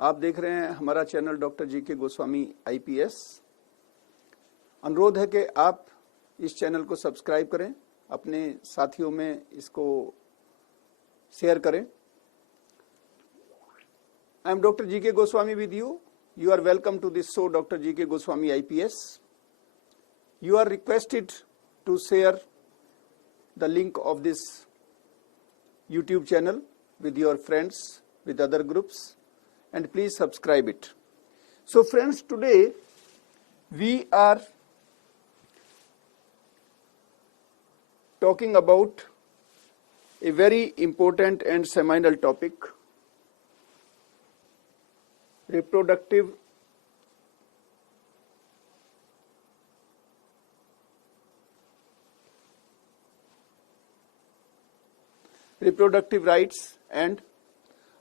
आप देख रहे हैं हमारा channel doctor GK. Goswami IPS। अनुरोध है कि आप इस चैनल को सब्सक्राइब करें, अपने साथियों में इसको शेयर करें। I am Dr. G.K. Goswami with you. You are welcome to this show, Dr. G.K. Goswami IPS. You are requested to share the link of this YouTube channel with your friends, with other groups, and please subscribe it. So friends, today we are talking about a very important and seminal topic, reproductive rights and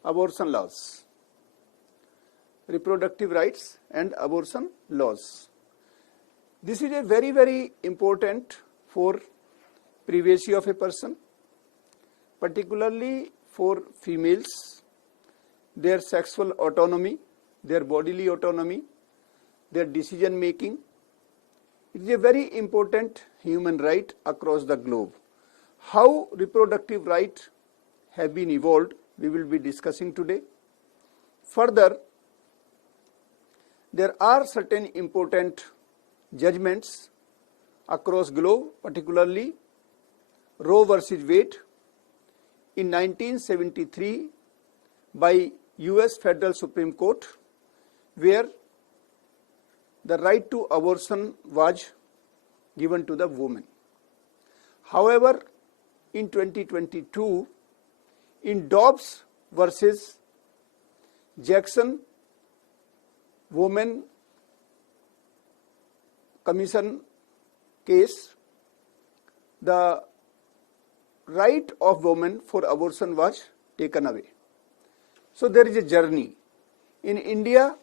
abortion laws. Reproductive rights and abortion laws. This is a very, very important for privacy of a person, particularly for females, their sexual autonomy, their bodily autonomy, their decision making. It is a very important human right across the globe. How reproductive rights have been evolved, we will be discussing today. Further, there are certain important judgments across globe, particularly Roe versus Wade in 1973 by US Federal Supreme Court, where the right to abortion was given to the woman. However, in 2022, in Dobbs versus Jackson Women Commission case, the right of women for abortion was taken away. So there is a journey. In India,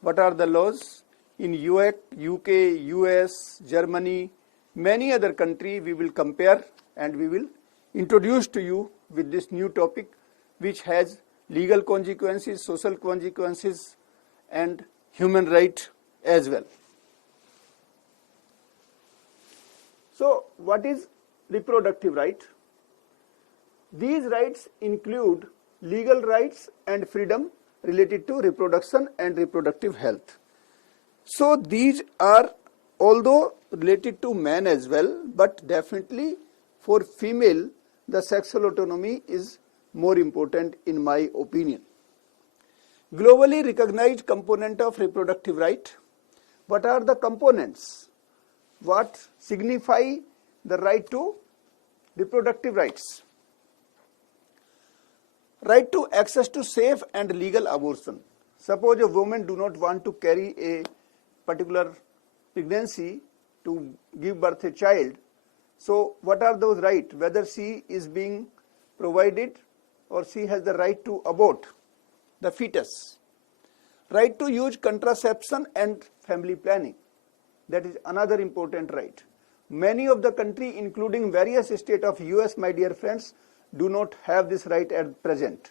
what are the laws? In UK, US, Germany, many other countries, we will compare and we will introduce to you with this new topic, which has legal consequences, social consequences, and human right as well. So what is reproductive right? These rights include legal rights and freedom related to reproduction and reproductive health. So these are, although related to man as well, but definitely for female, the sexual autonomy is more important in my opinion. Globally recognized component of reproductive right. What are the components? What signify the right to reproductive rights? Right to access to safe and legal abortion. Suppose a woman do not want to carry a particular pregnancy to give birth a child. So what are those rights? Whether she is being provided or she has the right to abort the fetus. Right to use contraception and family planning. That is another important right. Many of the country, including various states of US, my dear friends, do not have this right at present.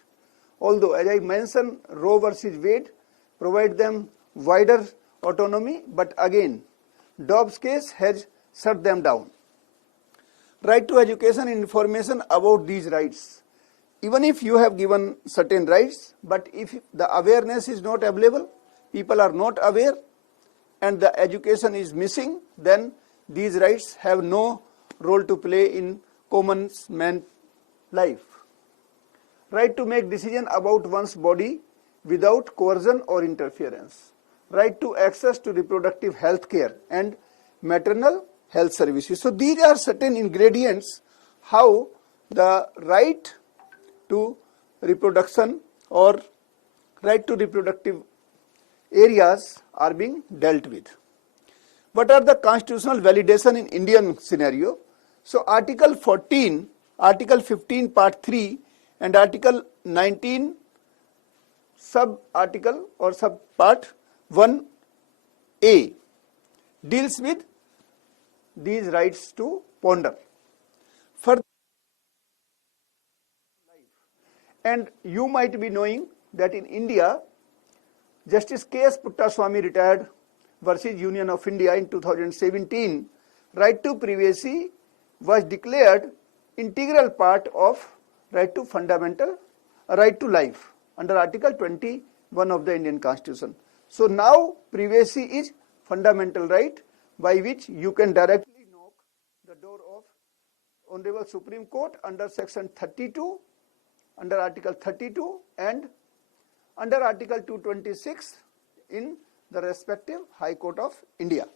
Although, as I mentioned, Roe versus Wade provide them wider autonomy, but again, Dobbs case has shut them down. Right to education and information about these rights. Even if you have given certain rights, but if the awareness is not available, people are not aware, and the education is missing, then these rights have no role to play in common man's life. Right to make decision about one's body without coercion or interference. Right to access to reproductive health care and maternal health services. So these are certain ingredients how the right to reproduction or right to reproductive areas are being dealt with. What are the constitutional validation in Indian scenario? So Article 14, Article 15 Part 3 and Article 19 sub-article or sub-part 1A deals with these rights to ponder. Further, and you might be knowing that in India Justice K.S. Puttaswamy retired versus Union of India in 2017, right to privacy was declared integral part of right to fundamental right to life under Article 21 of the Indian Constitution. So now privacy is fundamental right by which you can directly knock the door of Honorable Supreme Court under Section 32, under Article 32 and under Article 226 in the respective High Court of India.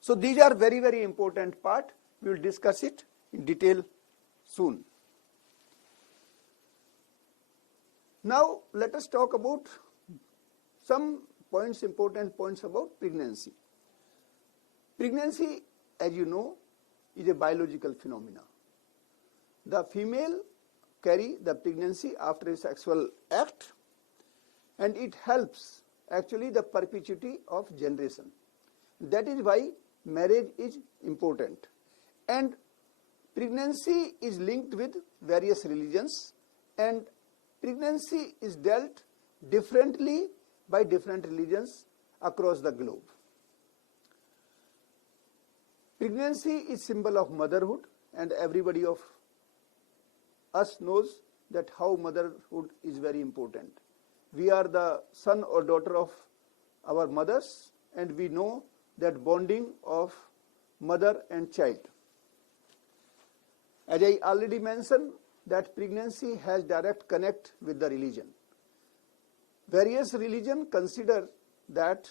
So these are very, very important part. We will discuss it in detail soon. Now let us talk about some points, important points about pregnancy. Pregnancy, as you know, is a biological phenomena. The female carry the pregnancy after a sexual act, and it helps actually the perpetuity of generation. That is why marriage is important. And pregnancy is linked with various religions, and pregnancy is dealt differently by different religions across the globe. Pregnancy is symbol of motherhood, and everybody of us knows that how motherhood is very important. We are the son or daughter of our mothers, and we know that bonding of mother and child. As I already mentioned, that pregnancy has direct connect with the religion. Various religions consider that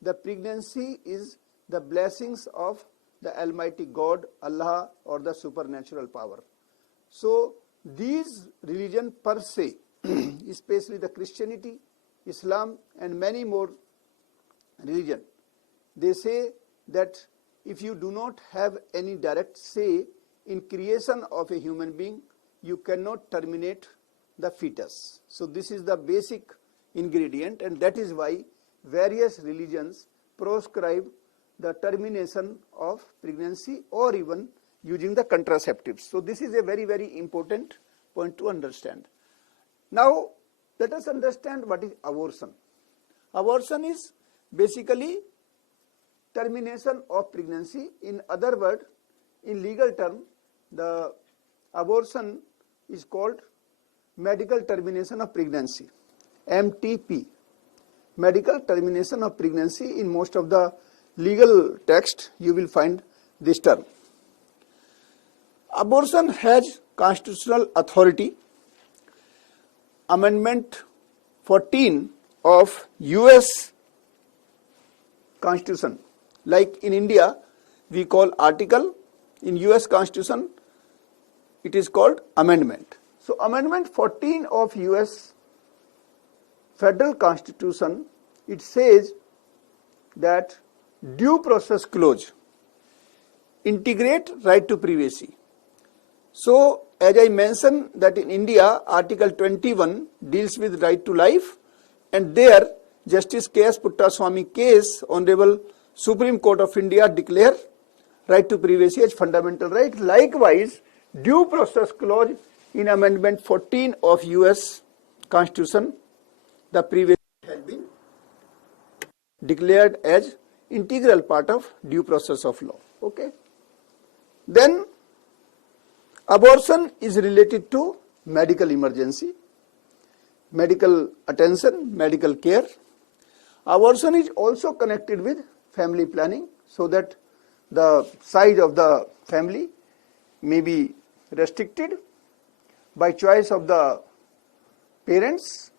the pregnancy is the blessings of the Almighty God, Allah, or the supernatural power. So these religions per se, especially the Christianity, Islam, and many more religions, they say that if you do not have any direct say in creation of a human being, you cannot terminate the fetus. So this is the basic ingredient, and that is why various religions proscribe the termination of pregnancy or even using the contraceptives. So this is a very, very important point to understand. Now let us understand what is abortion. Abortion is basically termination of pregnancy. In other words, in legal term, the abortion is called medical termination of pregnancy, MTP, medical termination of pregnancy. In most of the legal text you will find this term. Abortion has constitutional authority. Amendment 14 of US Constitution, like in India we call article, in US Constitution it is called amendment. So Amendment 14 of US Federal Constitution, it says that due process clause integrate right to privacy. So as I mentioned that in India Article 21 deals with right to life, and there Justice K.S. Puttaswamy case, Honorable Supreme Court of India declare right to privacy as fundamental right. Likewise, due process clause in Amendment 14 of US Constitution, the privacy has been declared as integral part of due process of law. Okay. Then abortion is related to medical emergency, medical attention, medical care. Abortion is also connected with family planning, so that the size of the family may be restricted by choice of the parents,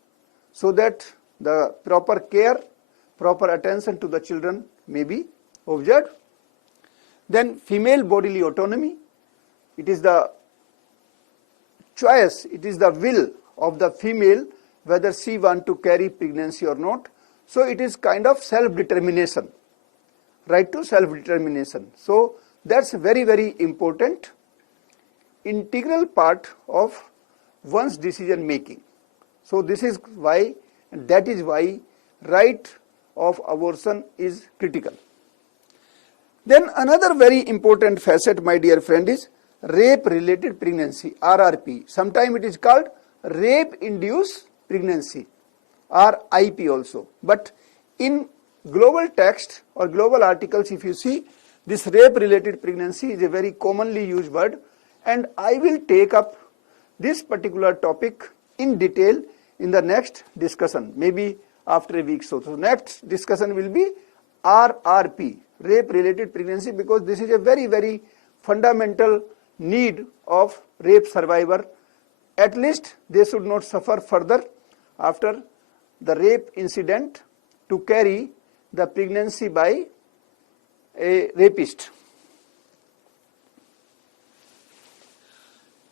so that the proper care, proper attention to the children may be observed. Then female bodily autonomy, it is the choice, it is the will of the female whether she want to carry pregnancy or not. So it is kind of self-determination, right to self-determination. So that's very, very important, integral part of one's decision making. So this is why, and that is why right of abortion is critical. Then another very important facet, my dear friend, is rape related pregnancy, RRP. Sometimes it is called rape induced pregnancy or IP also. But in global text or global articles, if you see, this rape related pregnancy is a very commonly used word, and I will take up this particular topic in detail in the next discussion, maybe after a week. So next discussion will be RRP, rape related pregnancy, because this is a very, very fundamental need of rape survivor. At least they should not suffer further after the rape incident to carry the pregnancy by a rapist.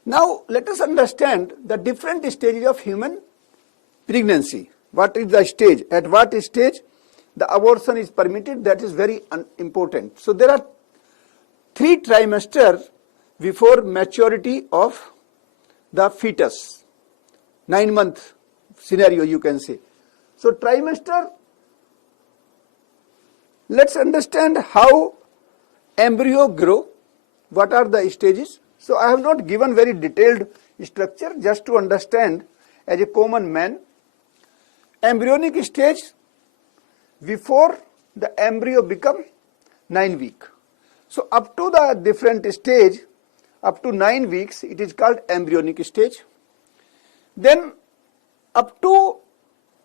Now let us understand the different stages of human pregnancy. What is the stage? At what stage the abortion is permitted? That is very important. So there are 3 trimesters before maturity of the fetus, 9-month scenario you can say. So trimester, let's understand how embryo grow, what are the stages. So I have not given very detailed structure, just to understand as a common man. Embryonic stage, before the embryo become 9 weeks. So up to the different stage, up to 9 weeks, it is called embryonic stage. Then up to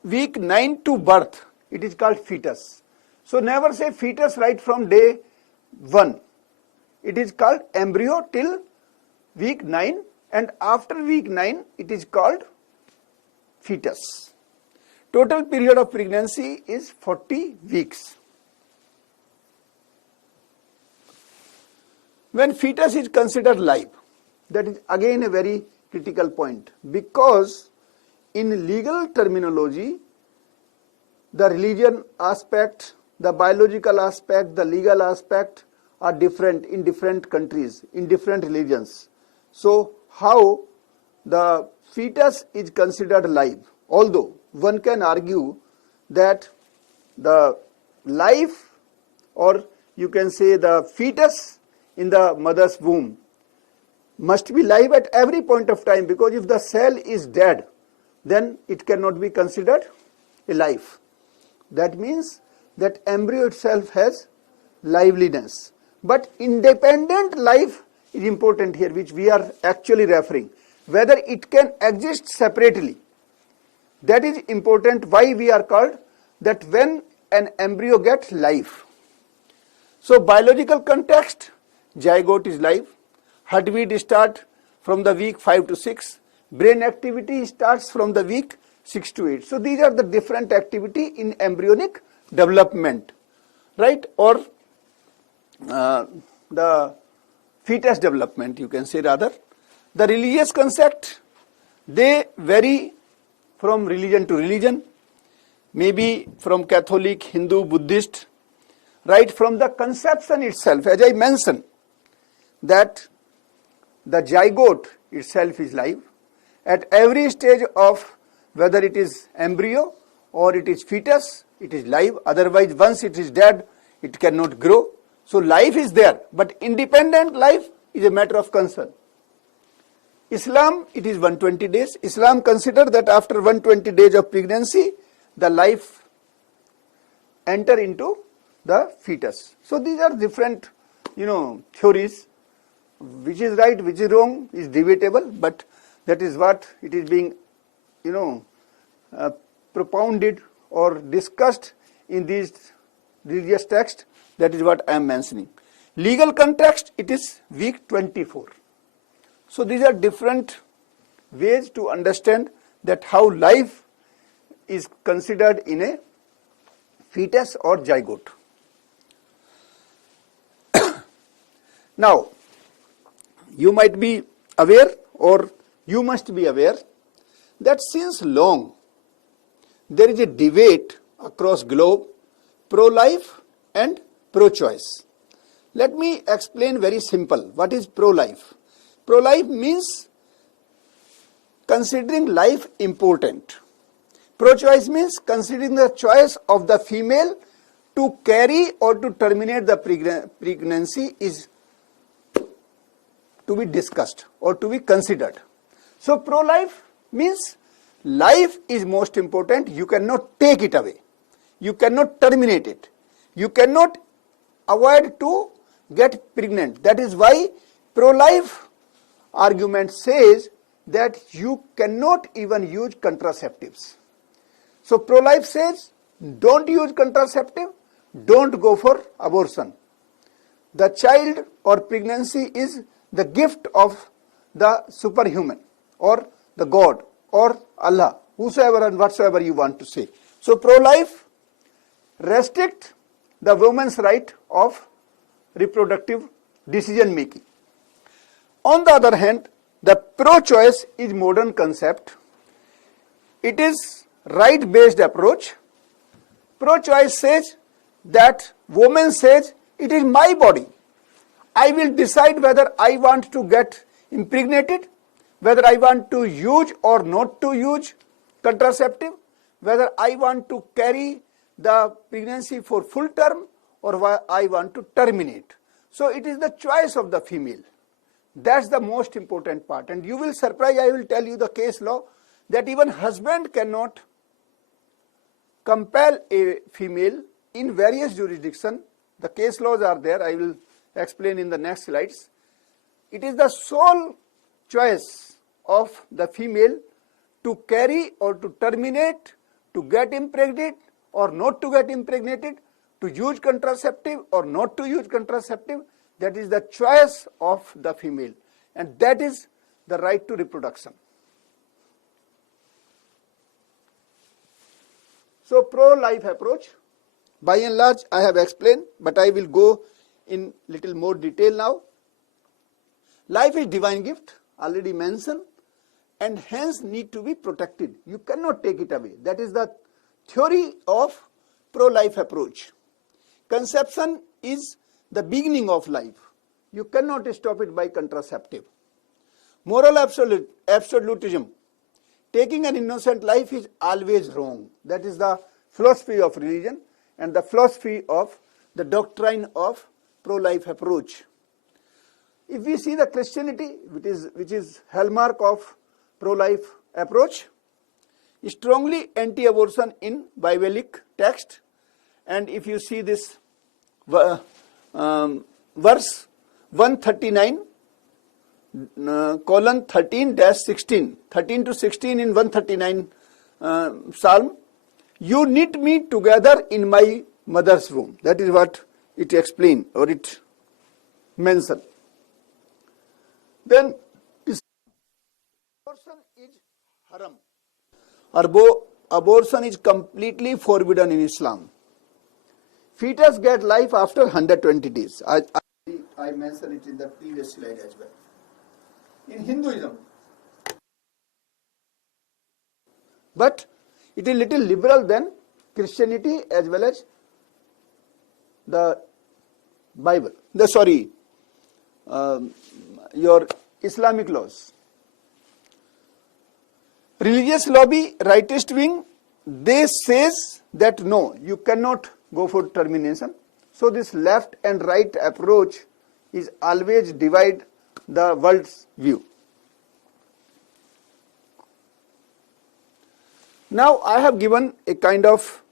week 9 to birth, it is called fetus. So never say fetus right from day 1. It is called embryo till week 9, and after week 9 it is called fetus. Total period of pregnancy is 40 weeks. When fetus is considered live, that is again a very critical point, because in legal terminology, the religion aspect, the biological aspect, the legal aspect are different in different countries, in different religions. So how the fetus is considered live? Although one can argue that the life, or you can say the fetus in the mother's womb, must be live at every point of time, because if the cell is dead, then it cannot be considered a life. That means that embryo itself has liveliness. But independent life is important here, which we are actually referring. Whether it can exist separately, that is important. Why we are called that when an embryo gets life. So biological context, zygote is live, heartbeat start from the week 5 to 6, brain activity starts from the week 6 to 8. So these are the different activity in embryonic development, right? Or the fetus development, you can say rather. The religious concept, they vary from religion to religion, maybe from Catholic, Hindu, Buddhist, right? From the conception itself, as I mentioned, that the zygote itself is live at every stage of whether it is embryo or it is fetus, it is live. Otherwise, once it is dead, it cannot grow. So life is there, but independent life is a matter of concern. Islam, it is 120 days. Islam consider that after 120 days of pregnancy, the life enter into the fetus. So these are different, theories. Which is right, which is wrong is debatable, but that is what it is being, propounded or discussed in these religious texts. That is what I am mentioning. Legal context, it is week 24. So these are different ways to understand that how life is considered in a fetus or zygote. Now, you might be aware, or you must be aware, that since long there is a debate across globe, pro-life and pro-choice. Let me explain very simple. What is pro-life? Pro-life means considering life important. Pro-choice means considering the choice of the female to carry or to terminate the pregnancy is to be discussed or to be considered. So pro-life means life is most important. You cannot take it away. You cannot terminate it. You cannot avoid to get pregnant. That is why pro-life argument says that you cannot even use contraceptives. So pro-life says, don't use contraceptive, don't go for abortion. The child or pregnancy is the gift of the superhuman or the God or Allah, whosoever and whatsoever you want to say. So pro-life restrict the woman's right of reproductive decision making. On the other hand, the pro-choice is modern concept. It is right-based approach. Pro-choice says that woman says, it is my body. I will decide whether I want to get impregnated, whether I want to use or not to use contraceptive, whether I want to carry the pregnancy for full term or I want to terminate. So it is the choice of the female. That's the most important part. And you will surprise, I will tell you the case law, that even husband cannot compel a female in various jurisdictions. The case laws are there, I will explain in the next slides. It is the sole choice of the female to carry or to terminate, to get impregnated or not to get impregnated, to use contraceptive or not to use contraceptive. That is the choice of the female, and that is the right to reproduction. So pro-life approach, by and large I have explained, but I will go in little more detail now. Life is divine gift, already mentioned, and hence need to be protected. You cannot take it away. That is the theory of pro-life approach. Conception is the beginning of life. You cannot stop it by contraceptive. Moral absolutism. Taking an innocent life is always wrong. That is the philosophy of religion and the philosophy of the doctrine of pro-life approach. If we see the Christianity, which is hallmark of pro-life approach, strongly anti-abortion in biblical text. And if you see this verse 139 colon 13-16, 13 to 16 in 139 Psalm, you knit me together in my mother's womb. That is what it explains or it mentions. Then abortion is haram. Abortion is completely forbidden in Islam. Fetus get life after 120 days. I mentioned it in the previous slide as well. In Hinduism, but it is little liberal than Christianity as well as the Bible. Your Islamic laws. Religious lobby, rightist wing, they says that no, you cannot go for termination. So this left and right approach is always divide the world's view. Now I have given a kind of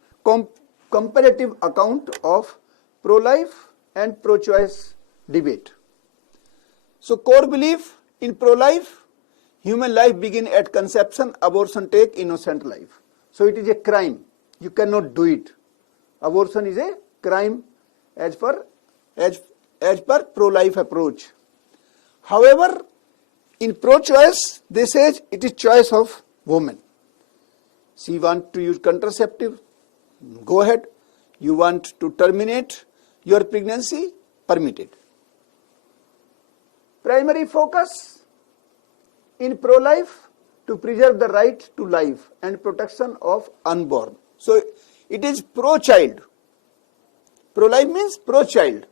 comparative account of pro-life and pro-choice debate. So core belief in pro-life, human life begin at conception, abortion take innocent life. So it is a crime. You cannot do it. Abortion is a crime as per pro-life approach. However, in pro-choice, they say it is choice of woman. She wants to use contraceptive, go ahead. You want to terminate your pregnancy, permitted. Primary focus in pro-life to preserve the right to life and protection of unborn. So it is pro-child. Pro-life means pro-child.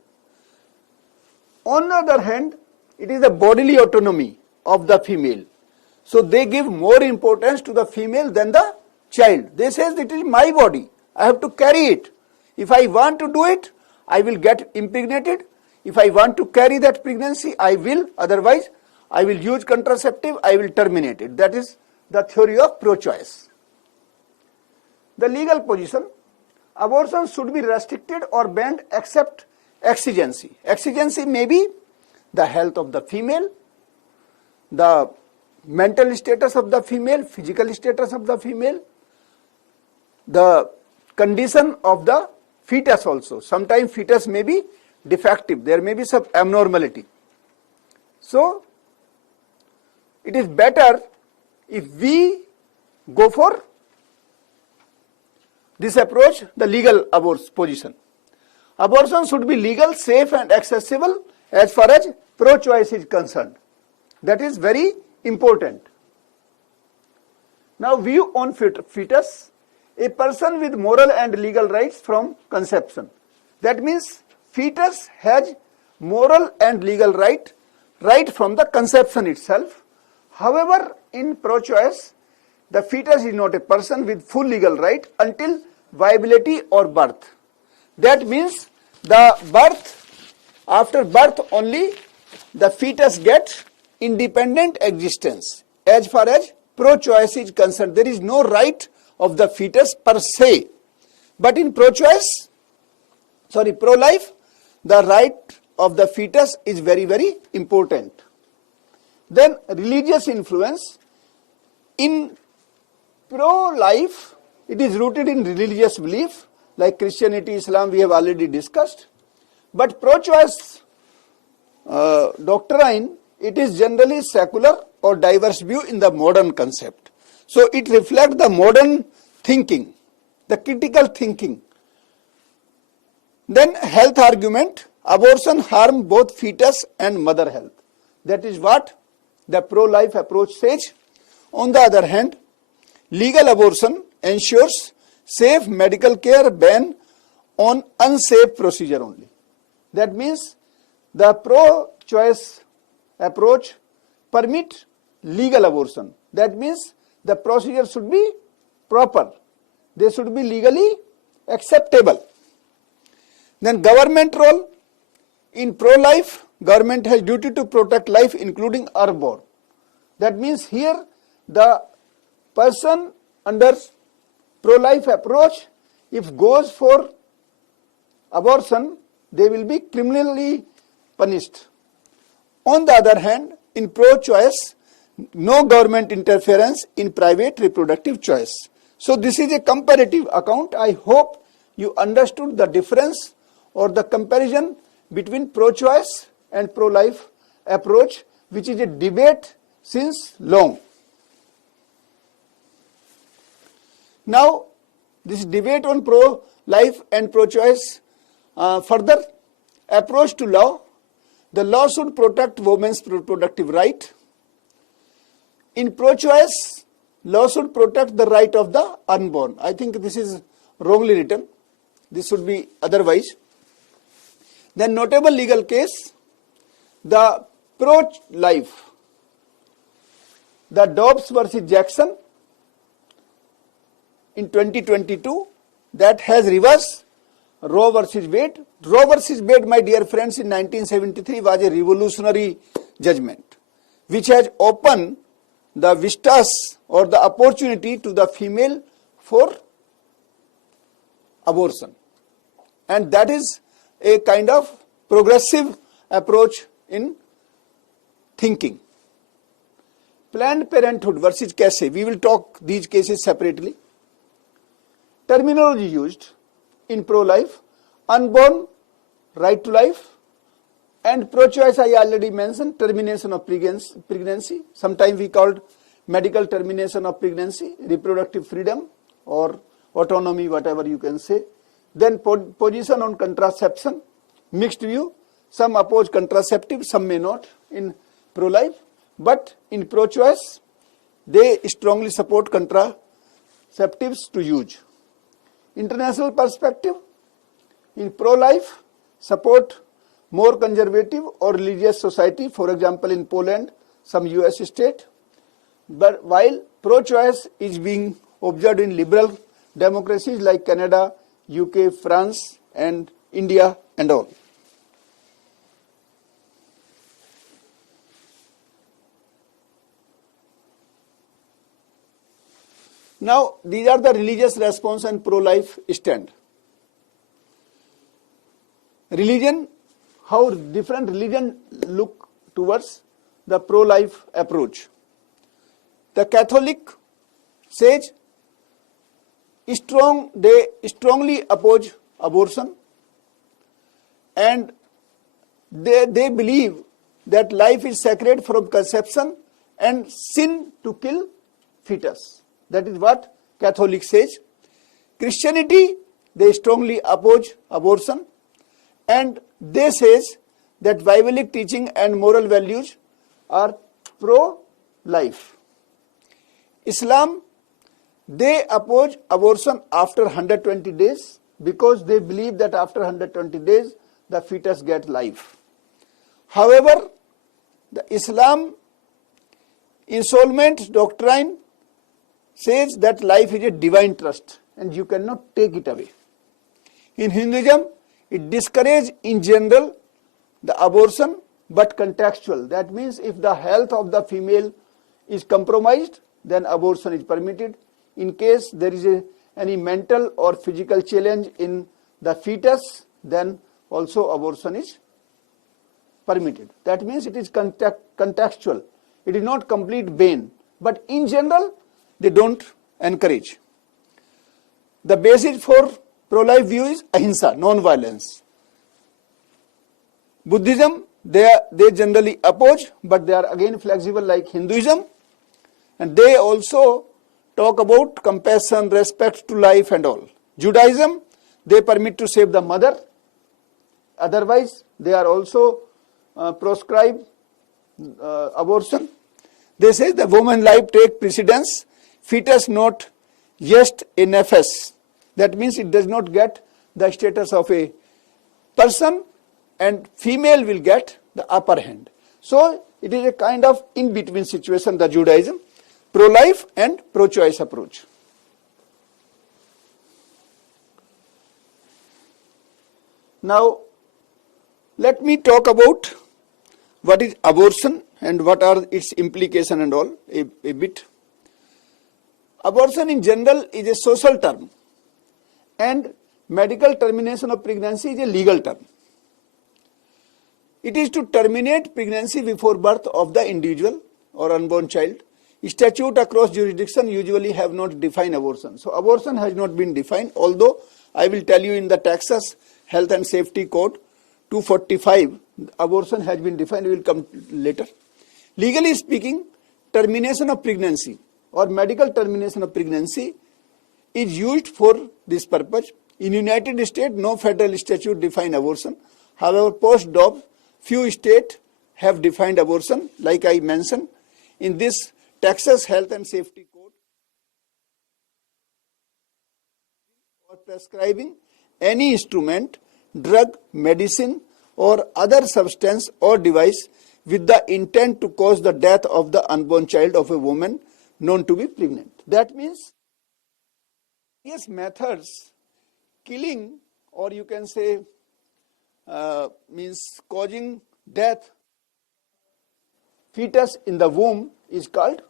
On the other hand, it is the bodily autonomy of the female. So they give more importance to the female than the child. They say it is my body. I have to carry it. If I want to do it, I will get impregnated. If I want to carry that pregnancy, I will. Otherwise, I will use contraceptive, I will terminate it. That is the theory of pro-choice. The legal position: abortion should be restricted or banned except exigency. Exigency may be the health of the female, the mental status of the female, physical status of the female, the condition of the fetus also. Sometimes fetus may be defective, there may be some abnormality. So, it is better if we go for this approach, the legal position. Abortion should be legal, safe and accessible as far as pro-choice is concerned. That is very important. Now, view on fetus: a person with moral and legal rights from conception. That means fetus has moral and legal right from the conception itself. However, in pro-choice, the fetus is not a person with full legal right until viability or birth. That means after birth only the fetus gets independent existence. As far as pro-choice is concerned, there is no right of the fetus per se. But in pro-life, the right of the fetus is very, very important. Then religious influence. In pro-life, it is rooted in religious belief, like Christianity, Islam, we have already discussed. But pro-choice doctrine, it is generally secular or diverse view in the modern concept. So it reflects the modern thinking, the critical thinking. Then health argument: abortion harm both fetus and mother health. That is what the pro-life approach says. On the other hand, legal abortion ensures safe medical care, ban on unsafe procedure only. That means the pro-choice approach permit legal abortion. That means the procedure should be proper. They should be legally acceptable. Then government role. In pro-life, government has duty to protect life, including unborn. That means here the person under pro-life approach, if goes for abortion, they will be criminally punished. On the other hand, in pro-choice, no government interference in private reproductive choice. So this is a comparative account. I hope you understood the difference or the comparison between pro-choice and pro-life approach, which is a debate since long. Now, this debate on pro-life and pro-choice, further approach to law. The law should protect women's reproductive right. In pro-choice, law should protect the right of the unborn. I think this is wrongly written. This should be otherwise. Then notable legal case, the pro-life, the Dobbs versus Jackson in 2022, that has reversed Roe versus Wade. Roe versus Wade, my dear friends, in 1973 was a revolutionary judgment which has opened the vistas or the opportunity to the female for abortion. And that is a kind of progressive approach in thinking. Planned Parenthood versus Gksir. We will talk these cases separately. Terminology used in pro-life: unborn, right to life, and pro-choice I already mentioned, termination of pregnancy. Sometimes we called medical termination of pregnancy, reproductive freedom or autonomy, whatever you can say. Then position on contraception, mixed view. Some oppose contraceptive, some may not in pro-life. But in pro-choice, they strongly support contraceptives to use. International perspective, in pro-life, support more conservative or religious society, for example in Poland, some US state. But while pro-choice is being observed in liberal democracies like Canada, UK, France and India and all. Now, these are the religious response and pro-life stand. Religion, how different religion look towards the pro-life approach. The Catholic says they strongly oppose abortion, and they believe that life is sacred from conception and sin to kill fetus. That is what Catholic says. Christianity, they strongly oppose abortion, and they says that Biblic teaching and moral values are pro-life. Islam, they oppose abortion after 120 days because they believe that after 120 days the fetus gets life. However, the Islam ensoulment doctrine says that life is a divine trust and you cannot take it away. In Hinduism, it discourages in general the abortion but contextual. That means if the health of the female is compromised, then abortion is permitted. In case there is any mental or physical challenge in the fetus, then also abortion is permitted. That means it is contextual. It is not complete ban. But in general, they don't encourage. The basis for pro-life view is ahimsa, non-violence. Buddhism, they generally oppose, but they are again flexible like Hinduism. And they also talk about compassion, respect to life and all. Judaism, they permit to save the mother. Otherwise, they are also proscribe abortion. They say the woman life take precedence, fetus not just a nefas. That means it does not get the status of a person and female will get the upper hand. So it is a kind of in-between situation, the Judaism, pro-life and pro-choice approach. Now, let me talk about what is abortion and what are its implications and all a bit. Abortion in general is a social term and medical termination of pregnancy is a legal term. It is to terminate pregnancy before birth of the individual or unborn child. Statute across jurisdiction usually have not defined abortion. So abortion has not been defined, although I will tell you in the Texas Health and Safety Code 245, abortion has been defined, we will come later. Legally speaking, termination of pregnancy or medical termination of pregnancy is used for this purpose. In United States, no federal statute define abortion. However, post-Dobbs, few states have defined abortion, like I mentioned. In this Texas Health and Safety Code, or prescribing any instrument, drug, medicine, or other substance or device with the intent to cause the death of the unborn child of a woman known to be pregnant. That means various methods, killing, or you can say means causing death fetus in the womb is called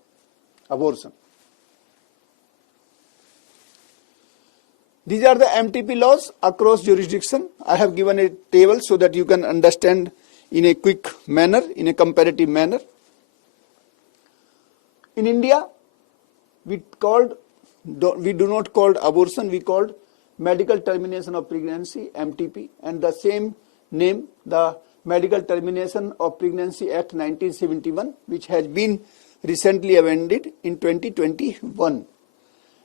abortion. These are the MTP laws across jurisdiction. I have given a table so that you can understand in a quick manner, in a comparative manner. In India, we do not call abortion, we called medical termination of pregnancy, MTP, and the same name, the Medical Termination of Pregnancy Act 1971, which has been recently amended in 2021.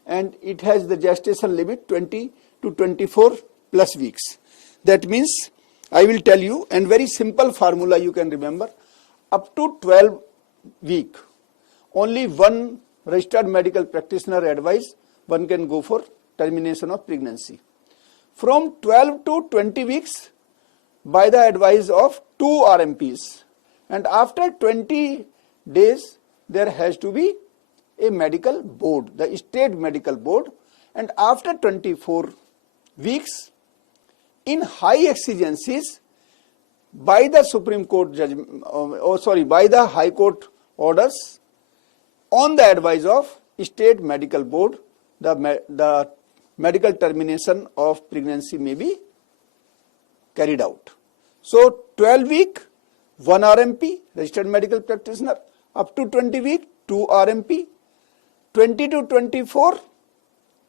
And it has the gestation limit 20 to 24 plus weeks. That means, I will tell you, and very simple formula you can remember, up to 12 week, only one registered medical practitioner advice, one can go for termination of pregnancy. From 12 to 20 weeks, by the advice of 2 RMPs. And after 20 days, there has to be a medical board, the state medical board, and after 24 weeks, in high exigencies, by the Supreme Court judgment, by the High Court orders, on the advice of state medical board, the medical termination of pregnancy may be carried out. So 12 week, 1 RMP, registered medical practitioner, up to 20 week, 2 RMP, 20 to 24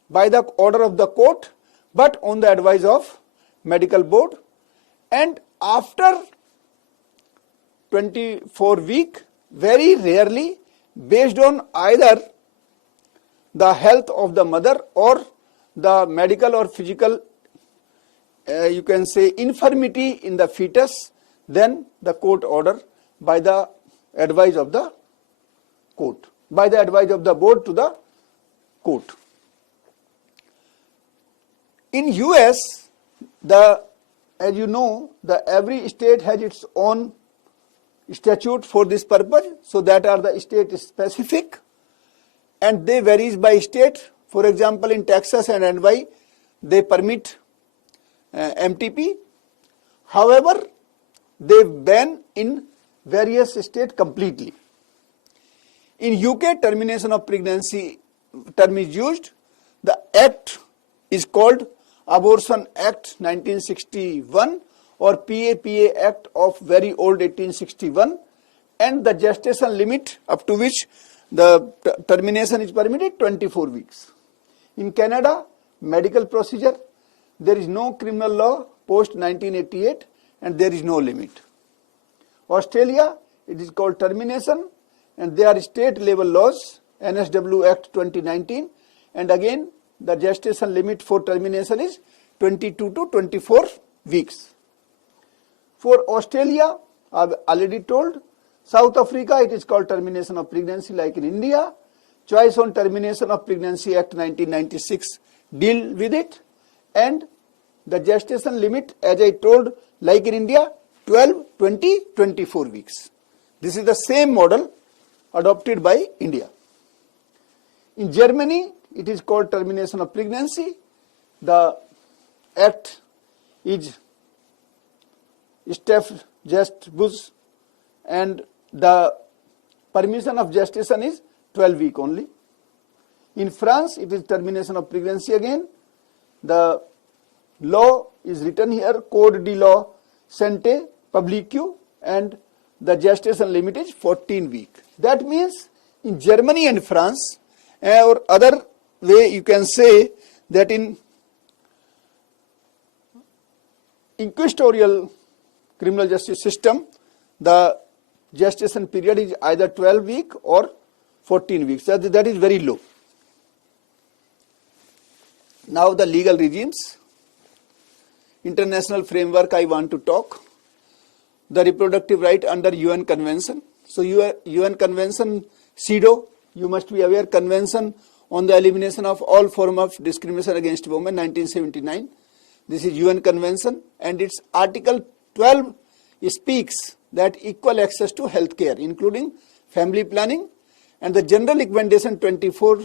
by the order of the court, but on the advice of medical board, and after 24 week, very rarely, based on either the health of the mother or the medical or physical, you can say, infirmity in the fetus, then the court order by the advice of the court, by the advice of the board to the court. In US, as you know, every state has its own statute for this purpose, so that are the state specific, and they varies by state. For example, in Texas and NY, they permit MTP. However, they ban in various states completely. In UK, termination of pregnancy term is used. The act is called Abortion Act 1961 or PAPA Act of very old 1861, and the gestation limit up to which the termination is permitted, 24 weeks. In Canada, medical procedure, there is no criminal law post 1988 and there is no limit. Australia, it is called termination, and there are state level laws, NSW Act 2019, and again the gestation limit for termination is 22 to 24 weeks. For Australia, I have already told. South Africa, it is called termination of pregnancy like in India. Choice on Termination of Pregnancy Act 1996 deal with it. And the gestation limit, as I told, like in India, 12, 20, 24 weeks. This is the same model adopted by India. In Germany, it is called termination of pregnancy. The act is State, and the permission of gestation is 12 weeks only. In France, it is termination of pregnancy again. The law is written here, Code de la Santé Publique, and the gestation limit is 14 weeks. That means in Germany and France, or other way you can say that in inquisitorial criminal justice system, the gestation period is either 12 weeks or 14 weeks. That is very low. Now the legal regimes. International framework I want to talk. The reproductive right under UN Convention. So UN Convention, CEDAW, you must be aware, Convention on the Elimination of All Form of Discrimination Against Women, 1979. This is UN Convention, and its Article 12 speaks that equal access to health care, including family planning, and the general recommendation 24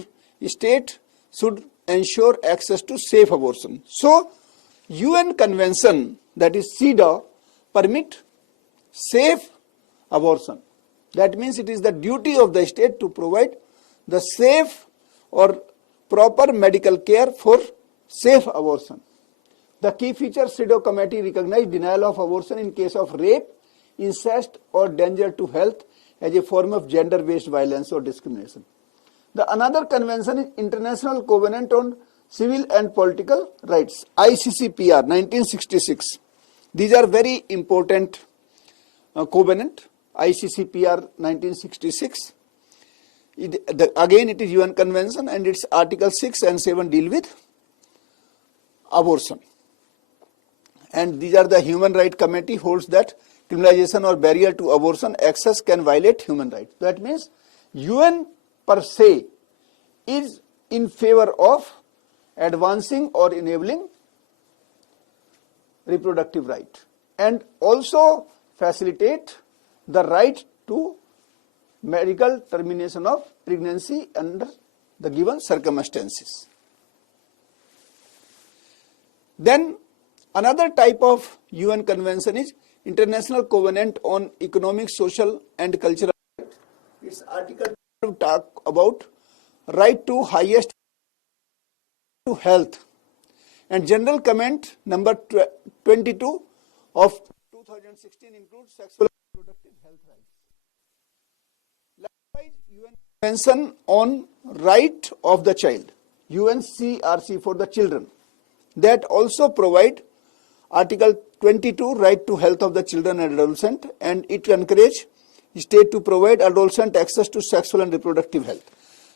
state should ensure access to safe abortion. So, UN Convention, that is CEDAW, permit safe abortion. That means it is the duty of the state to provide the safe or proper medical care for safe abortion. The key feature, CEDAW committee recognized denial of abortion in case of rape, incest or danger to health as a form of gender-based violence or discrimination. The another convention is International Covenant on Civil and Political Rights, ICCPR 1966. These are very important covenant, ICCPR 1966. Again it is UN Convention, and its Article 6 and 7 deal with abortion. And these are the Human Rights Committee holds that criminalization or barrier to abortion access can violate human rights. That means UN per se is in favor of advancing or enabling reproductive right, and also facilitate the right to medical termination of pregnancy under the given circumstances. Then another type of UN convention is International Covenant on Economic, Social and Cultural Rights. Its article talk about right to highest to health. And general comment number 22 of 2016 includes sexual and reproductive health rights. Likewise, UN Convention on Right of the Child, UNCRC for the children, that also provide Article 22 right to health of the children and adolescent, and it encourage state to provide adolescent access to sexual and reproductive health.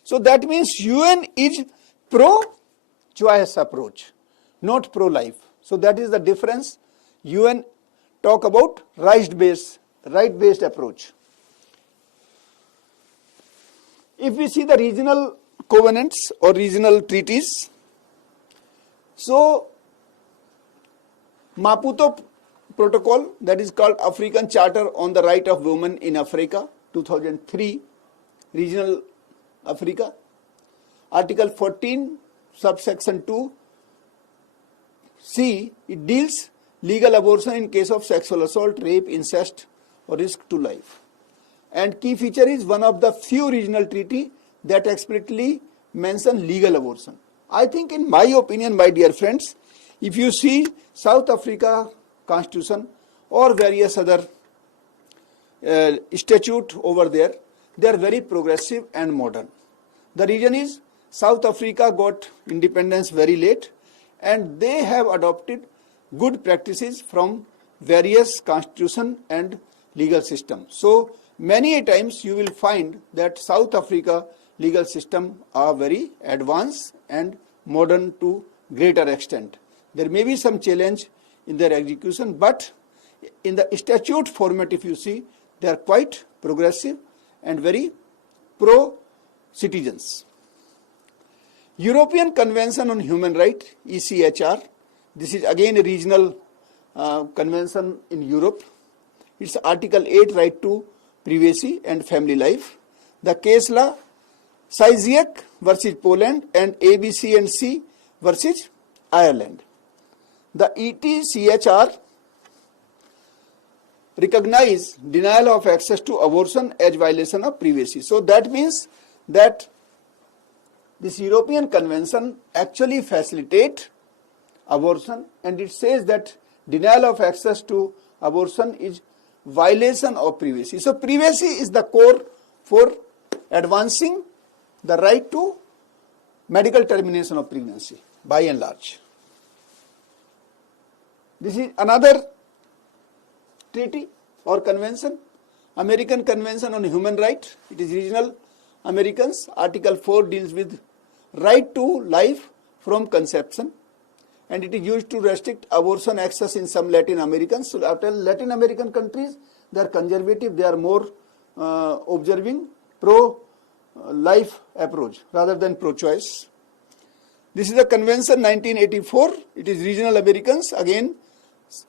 So that means UN is pro-choice approach, not pro-life. So that is the difference. UN talk about right-based approach. If we see the regional covenants or regional treaties, so Maputo Protocol, that is called African Charter on the Right of Women in Africa, 2003, regional Africa. Article 14, subsection 2C, it deals legal abortion in case of sexual assault, rape, incest, or risk to life. And key feature is one of the few regional treaty that explicitly mention legal abortion. I think, in my opinion, my dear friends, if you see South Africa Constitution or various other statute over there, they are very progressive and modern. The reason is South Africa got independence very late, and they have adopted good practices from various constitution and legal systems. So many times you will find that South Africa legal system are very advanced and modern to greater extent. There may be some challenge in their execution, but in the statute format, if you see, they are quite progressive and very pro-citizens. European Convention on Human Rights, ECHR, this is again a regional convention in Europe. It's Article 8, right to privacy and family life. The case law, Scheck versus Poland and A, B, C and C versus Ireland. The ETCHR recognize denial of access to abortion as violation of privacy. So that means that this European Convention actually facilitate abortion, and it says that denial of access to abortion is violation of privacy. So privacy is the core for advancing the right to medical termination of pregnancy by and large. This is another treaty or convention, American Convention on Human Rights. It is regional Americans. Article 4 deals with right to life from conception, and it is used to restrict abortion access in some Latin Americans. So after Latin American countries, they are conservative, they are more observing pro-life approach rather than pro-choice. This is the convention 1984. It is regional Americans. Again,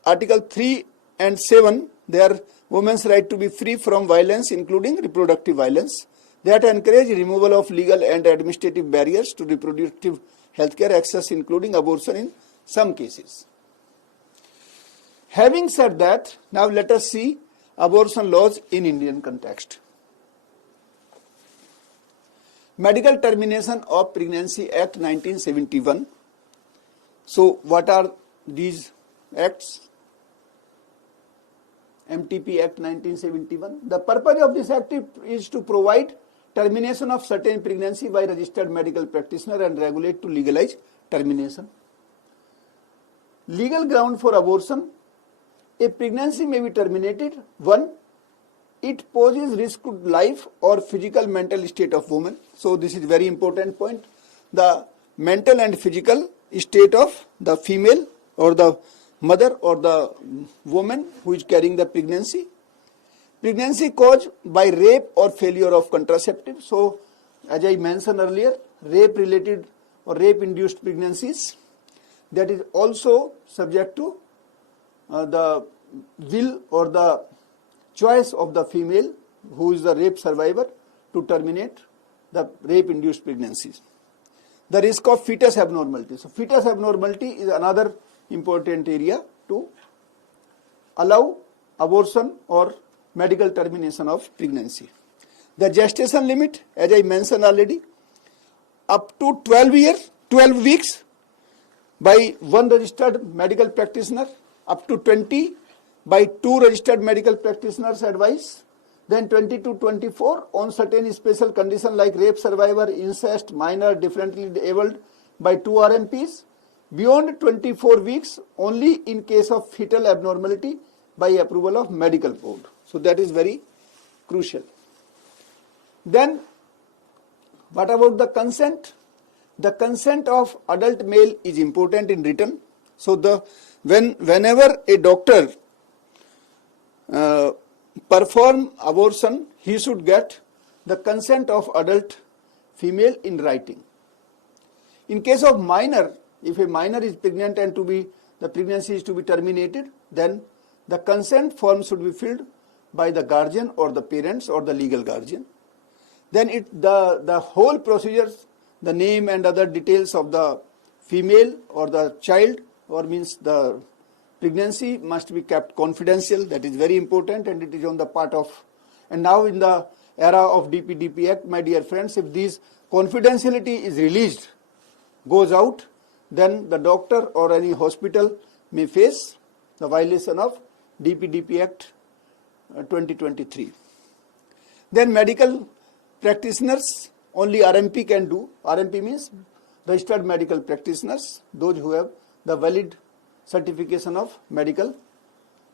Article 3 and 7, they are women's right to be free from violence, including reproductive violence, that encourage removal of legal and administrative barriers to reproductive healthcare access, including abortion in some cases. Having said that, now let us see abortion laws in Indian context. Medical Termination of Pregnancy Act 1971. So what are these acts? MTP Act 1971. The purpose of this act is to provide termination of certain pregnancy by registered medical practitioner and regulate to legalize termination. Legal ground for abortion. A pregnancy may be terminated. 1. It poses risk to life or physical mental state of woman. So this is very important point. The mental and physical state of the female or the mother or the woman who is carrying the pregnancy. Pregnancy caused by rape or failure of contraceptive. So as I mentioned earlier, rape related or rape induced pregnancies, that is also subject to the will or the choice of the female who is the rape survivor to terminate the rape induced pregnancies. The risk of fetus abnormality. So fetus abnormality is another important area to allow abortion or medical termination of pregnancy. The gestation limit, as I mentioned already, up to 12 weeks by 1 registered medical practitioner, up to 20 by 2 registered medical practitioners advice, then 20 to 24 on certain special condition like rape survivor, incest, minor, differently abled by 2 RMPs, beyond 24 weeks only in case of fetal abnormality by approval of medical board. So that is very crucial. Then what about the consent? The consent of adult male is important in written. So whenever a doctor perform abortion, he should get the consent of adult female in writing. In case of minor, if a minor is pregnant and the pregnancy is to be terminated, then the consent form should be filled by the guardian or the parents or the legal guardian. Then the whole procedures, the name and other details of the female or the child, or means the pregnancy, must be kept confidential. That is very important, and it is on the part of, and now in the era of DPDP Act, my dear friends, if this confidentiality is released, goes out, then the doctor or any hospital may face the violation of DPDP Act 2023. Then medical practitioners, only RMP can do. RMP means registered medical practitioners, those who have the valid certification of medical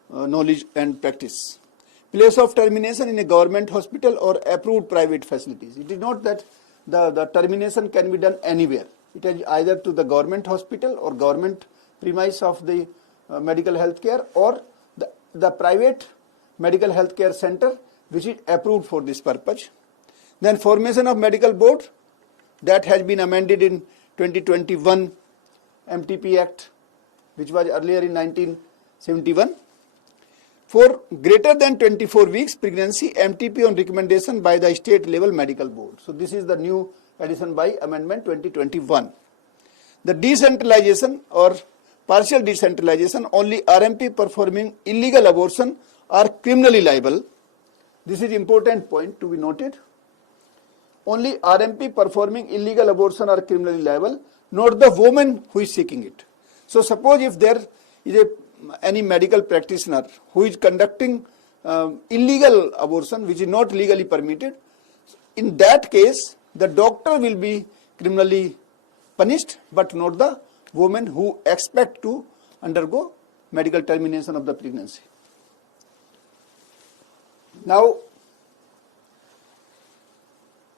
knowledge and practice. Place of termination in a government hospital or approved private facilities. It is not that the termination can be done anywhere. It is either to the government hospital or government premise of the medical health care, or the private medical health care center which is approved for this purpose. Then formation of medical board, that has been amended in 2021 MTP Act, which was earlier in 1971. For greater than 24 weeks pregnancy, MTP on recommendation by the state level medical board. So this is the new addition by amendment 2021. The decentralization or partial decentralization, only RMP performing illegal abortion are criminally liable. This is important point to be noted. Only RMP performing illegal abortion are criminally liable, not the woman who is seeking it. So suppose if there is any medical practitioner who is conducting illegal abortion which is not legally permitted, in that case the doctor will be criminally punished, but not the woman who expect to undergo medical termination of the pregnancy. Now,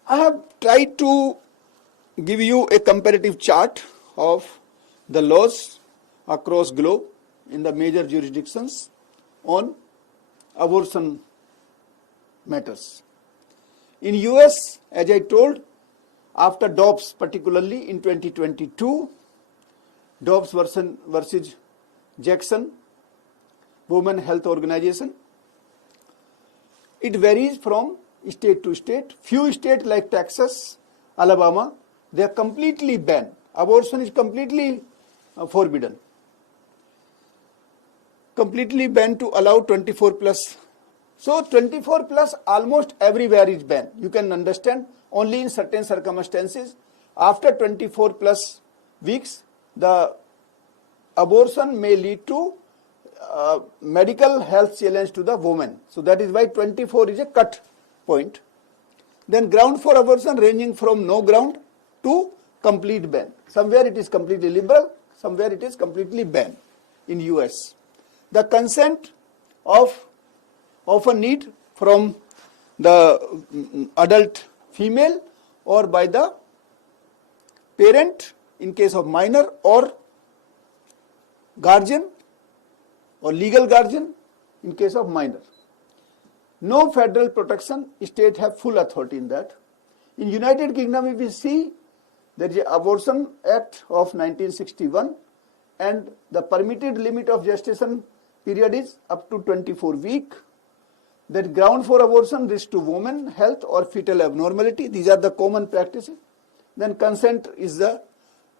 I have tried to give you a comparative chart of the laws across globe in the major jurisdictions on abortion matters. In US, as I told, after Dobbs, particularly in 2022, Dobbs versus Jackson, Women Health Organization, it varies from state to state. Few states like Texas, Alabama, they are completely banned. Abortion is completely forbidden. Completely banned to allow 24 plus. So 24 plus almost everywhere is banned. You can understand, only in certain circumstances after 24 plus weeks the abortion may lead to medical health challenge to the woman. So that is why 24 is a cut point. Then ground for abortion ranging from no ground to complete ban. Somewhere it is completely liberal, somewhere it is completely banned in US. The consent of a need from the adult female or by the parent in case of minor, or guardian or legal guardian in case of minor. No federal protection, state have full authority in that. In United Kingdom, if we see, there is an Abortion Act of 1961 and the permitted limit of gestation period is up to 24 weeks. That ground for abortion, risk to woman health or fetal abnormality, these are the common practices. Then consent is the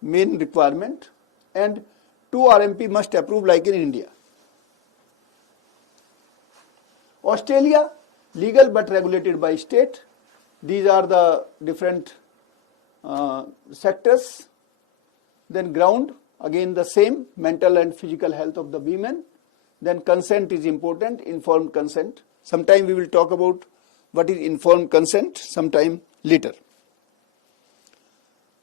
main requirement, and 2 RMP must approve like in India. Australia, legal but regulated by state. These are the different sectors. Then ground again the same, mental and physical health of the women. Then consent is important, informed consent. Sometime we will talk about what is informed consent sometime later.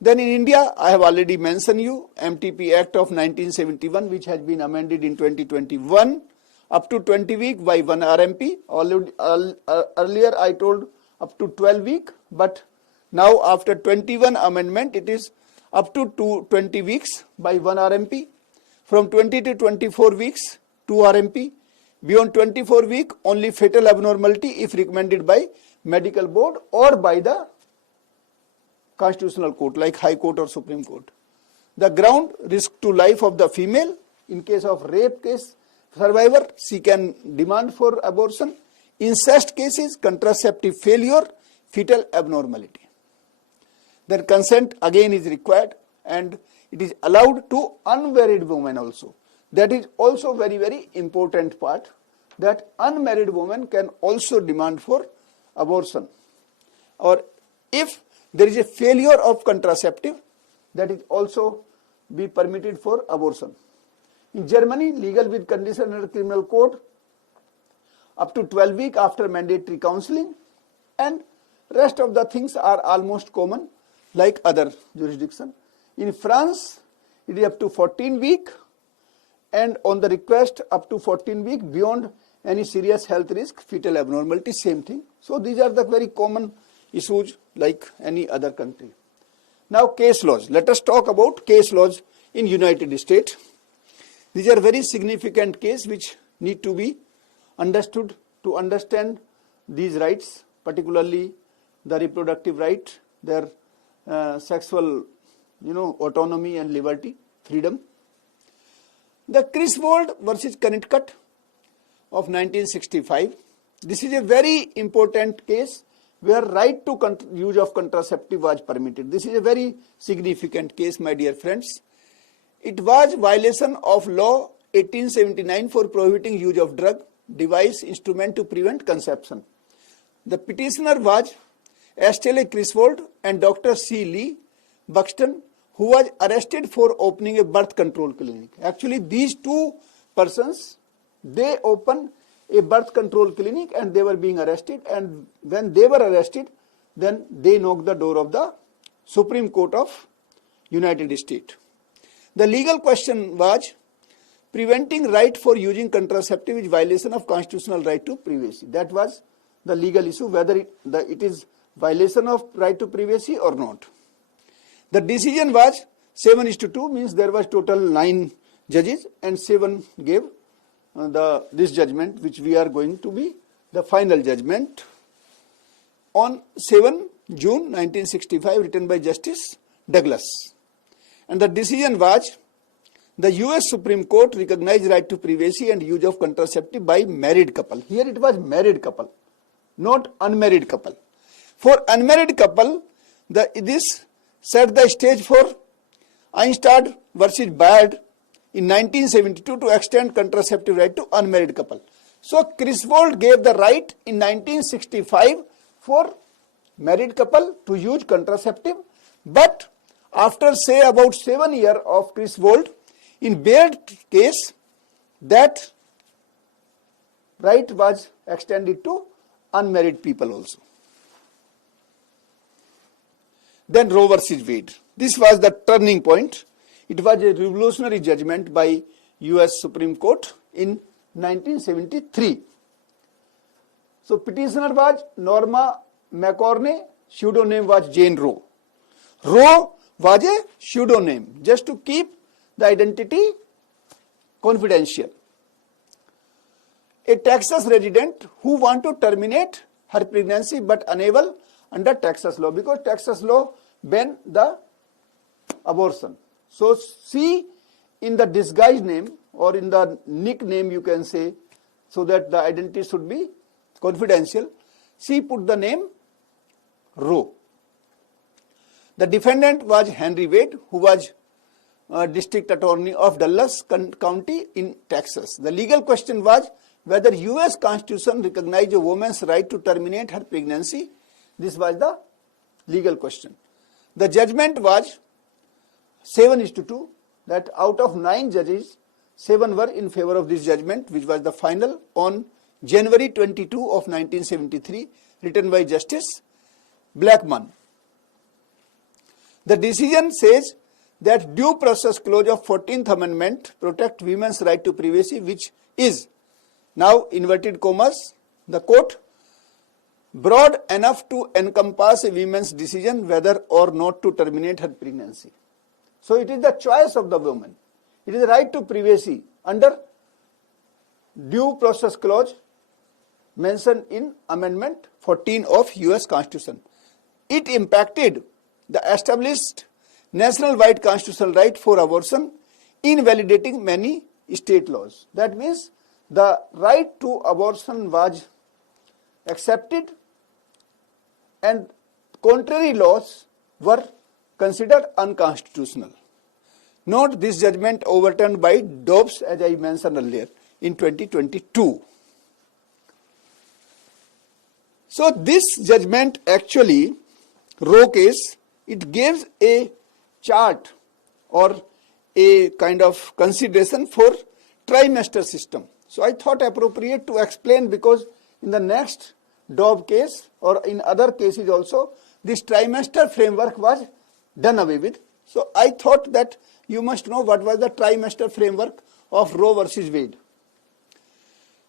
Then in India, I have already mentioned you, MTP Act of 1971, which has been amended in 2021, up to 20 week by 1 RMP. Earlier I told up to 12 week, but now after 21 amendment, it is up to 20 weeks by 1 RMP. From 20 to 24 weeks, 2 RMP. Beyond 24 week, only fatal abnormality if recommended by medical board or by the constitutional court like High Court or Supreme Court. The ground, risk to life of the female. In case of rape case survivor, she can demand for abortion. Incest cases, contraceptive failure, fetal abnormality. Then consent again is required, and it is allowed to unmarried women also. That is also very, very important part, that unmarried women can also demand for abortion. Or if there is a failure of contraceptive, that is also be permitted for abortion. In Germany, legal with condition under criminal code, up to 12 weeks after mandatory counseling, and rest of the things are almost common like other jurisdiction. In France, it is up to 14 weeks, and on the request up to 14 weeks beyond any serious health risk, fetal abnormality, same thing. So these are the very common issues like any other country. Now case laws. Let us talk about case laws in United States. These are very significant cases which need to be understood to understand these rights, particularly the reproductive right, their sexual autonomy and liberty, freedom. The Griswold versus Connecticut of 1965. This is a very important case where right to use of contraceptive was permitted. This is a very significant case, my dear friends. It was violation of law 1879 for prohibiting use of drug, device, instrument to prevent conception. The petitioner was Estelle Griswold and Dr. C. Lee Buxton, who was arrested for opening a birth control clinic. Actually, these two persons, they opened a birth control clinic and they were being arrested, and when they were arrested, then they knocked the door of the Supreme Court of United States. The legal question was preventing right for using contraceptive is violation of constitutional right to privacy. That was the legal issue, whether it is violation of right to privacy or not. The decision was 7:2, means there was total 9 judges and 7 gave this judgment, which we are going to be the final judgment on 7 June 1965, written by Justice Douglas. And the decision was the US Supreme Court recognized right to privacy and use of contraceptive by married couple. Here it was married couple, not unmarried couple. For unmarried couple, this set the stage for Einstein versus Baird in 1972 to extend contraceptive right to unmarried couple. So Griswold gave the right in 1965 for married couple to use contraceptive, but after say about 7 years of Griswold, in Baird case, that right was extended to unmarried people also. Then Roe versus Wade. This was the turning point. It was a revolutionary judgment by US Supreme Court in 1973. So petitioner was Norma McCorney, pseudonym was Jane Roe. Roe was a pseudonym just to keep the identity confidential. A Texas resident who want to terminate her pregnancy but unable under Texas law, because Texas law ban the abortion. So she, in the disguise name or in the nickname you can say, so that the identity should be confidential, she put the name Roe. The defendant was Henry Wade, who was district attorney of Dallas County in Texas. The legal question was whether US Constitution recognized a woman's right to terminate her pregnancy. This was the legal question. The judgment was 7:2. that out of 9 judges, 7 were in favor of this judgment, which was the final on January 22 of 1973, written by Justice Blackmun. The decision says that due process clause of 14th Amendment protect women's right to privacy, which is, now inverted commas, the quote, broad enough to encompass a woman's decision whether or not to terminate her pregnancy. So it is the choice of the woman. It is the right to privacy under due process clause mentioned in Amendment 14 of US Constitution. It impacted the established national-wide constitutional right for abortion, invalidating many state laws. That means the right to abortion was accepted and contrary laws were considered unconstitutional. Note this judgment overturned by Dobbs, as I mentioned earlier, in 2022. So this judgment actually, Roe case, it gives a chart or a kind of consideration for trimester system. So I thought appropriate to explain, because in the next Dobbs case or in other cases also, this trimester framework was done away with. So I thought that you must know what was the trimester framework of Roe versus Wade.